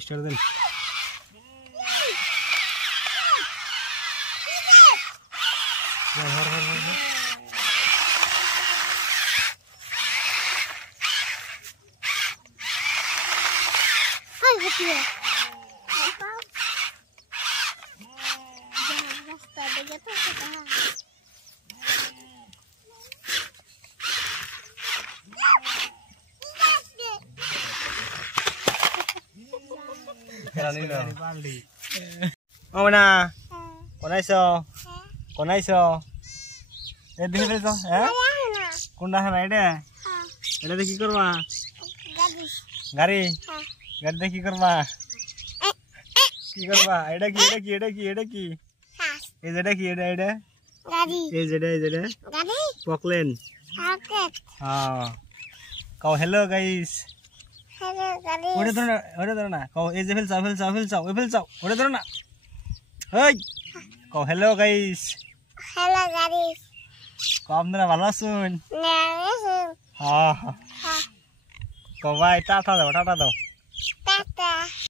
Start দেন। ও না কোনাইছো কোনাইছো এ দেখে ফেলছো হ্যাঁ কোনটা হ্যাঁ এটা এটা কি করবা গাড়ি গাড়িতে কি করবা কি করবা এটা কি এটা কি এটা কি এটা কি এই যেটা কি এটা এটা গাড়ি এই যেটা গাড়ি পকলেন হ্যাঁ কও হ্যালো গাইস হ্যালো গাইস ওরে ধরো না কও এই যে ফেলছাও ওই ফেলছাও ওরে ধরো না এই কও হ্যালো গাইস কও আপনারা ভালো আছেন হ্যাঁ কও ভাই টাটা দাও